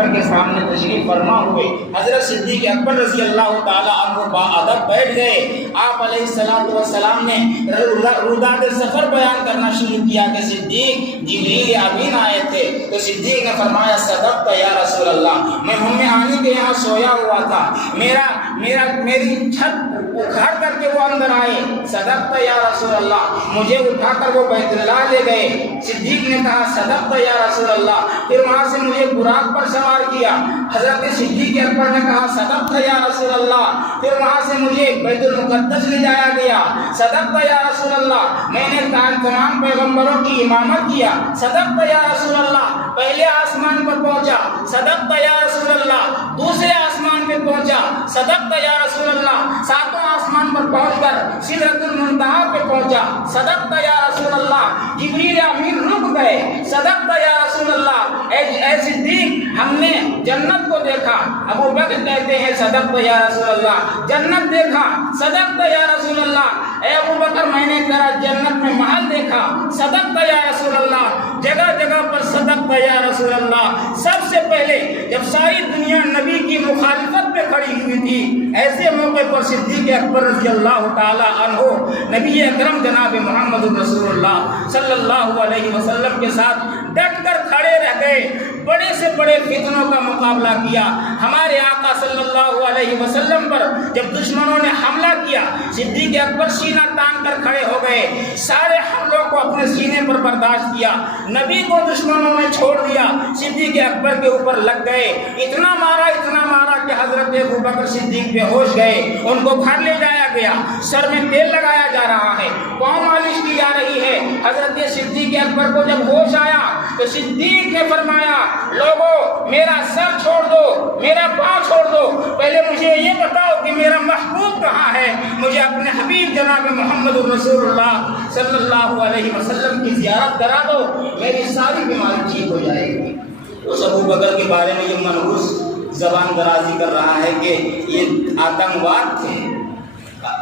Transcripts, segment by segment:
بکر کے سامنے تشریف فرما ہوئے، حضرت صدیق اکبر رضی اللہ تعالیٰ عنہ باادب بیٹھ گئے۔ آپ علیہ السلام نے روداد سفر بیان کرنا شروع کیا کہ صدیق جبریل امین آئے تھے، تو صدیق نے فرمایا صدقت یا رسول اللہ، میں عانی کے یہاں سویا ہوا تھا، میری چھت اکھاڑ کر کے وہ اندر آئے، صدقت یا رسول اللہ، مجھے اٹھا کر وہ بیت اللہ لے گئے۔ صدیق نے کہا صدقت یا رسول اللہ، پھر وہاں سے مجھے براق پر سوار کیا۔ حضرت صدیق اکبر نے کہا صدقت یا رسول اللہ، پھر وہاں سے مجھے بیت المقدس لے جایا گیا، صدقت یا رسول اللہ، میں نے تمام پیغمبروں کی امامت کیا، صدقت یا رسول اللہ، پہلے آسمان پر پہنچا، صدقت یا رسول اللہ، دوسرے آسمان پہ پہنچا، صدقت یا رسول اللہ، ساتوں آسمان پر پہنچ کر سدرۃ المنتہا پہ پہنچا، صدقت یا رسول اللہ، جبریل امین رک گئے، صدقت یا رسول اللہ، اے صدیق ہم نے جنت کو دیکھا، ابو بکر کہتے ہیں صدقت یا رسول اللہ، جنت دیکھا، صدقت یا رسول اللہ، اے ابو بکر میں نے تیرا جنت میں محل دیکھا، صدقت یا رسول اللہ، جگہ جگہ پر صدقت یا رسول اللہ۔ سب سے پہلے جب ساری دنیا نبی کی مخالفت پہ کھڑی ہوئی تھی، ایسے موقع پر صدیق اکبر رضی اللہ تعالی عنہ نبی اکرم جناب محمد رسول اللہ صلی اللہ علیہ وسلم کے ساتھ ڈٹ کر کھڑے رہ گئے، بڑے سے بڑے فتنوں کا مقابلہ کیا۔ ہمارے آقا صلی اللہ علیہ وسلم پر جب دشمنوں نے حملہ کیا، صدیق اکبر سینہ تان کر کھڑے ہو گئے، سارے حملوں کو اپنے سینے پر برداشت کیا، نبی کو دشمنوں نے چھوڑ دیا، صدیق اکبر کے اوپر لگ گئے، اتنا مارا کہ حضرت ابو بکر صدیق بے ہوش گئے، ان کو گھر لے جایا گیا، سر میں تیل لگایا جا رہا ہے، پاؤں مالش کی جا رہی ہے۔ حضرت صدیق اکبر کو جب ہوش آیا تو صدیق نے فرمایا لوگوں میرا سر چھوڑ دو، میرا پاؤں چھوڑ دو، پہلے مجھے یہ بتاؤ کہ میرا محبوب کہاں ہے، مجھے اپنے حبیب جناب محمد رسول اللہ صلی اللہ علیہ وسلم کی زیارت کرا دو، میری ساری بیماری ٹھیک ہو جائے گی۔ اس ابو بکر کے بارے میں یہ منحوس زبان درازی کر رہا ہے کہ یہ آتنکواد تھے،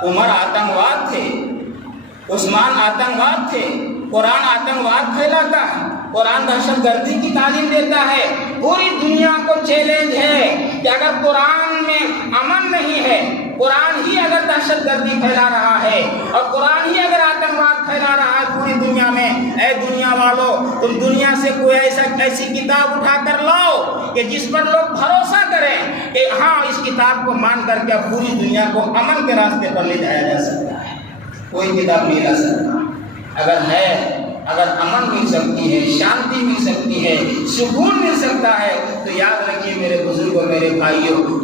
عمر آتنکواد تھے، عثمان آتنکواد تھے، قرآن آتنکواد پھیلاتا ہے، قرآن دہشت گردی کی تعلیم دیتا ہے۔ پوری دنیا کو چیلنج ہے کہ اگر قرآن میں امن نہیں ہے، قرآن ہی اگر دہشت گردی پھیلا رہا ہے اور قرآن ہی اگر آتنکواد پھیلا رہا ہے پوری دنیا میں، اے دنیا والوں تم دنیا سے کوئی ایسی کتاب اٹھا کر لاؤ کہ جس پر لوگ بھروسہ کریں کہ ہاں اس کتاب کو مان کر کے پوری دنیا کو امن کے راستے پر لے جایا جا سکتا ہے۔ کوئی کتاب نہیں لا سکتا۔ اگر امن مل سکتی ہے، شانتی مل سکتی ہے، سکون مل سکتا ہے، تو یاد رکھیے میرے بزرگوں، میرے بھائیوں،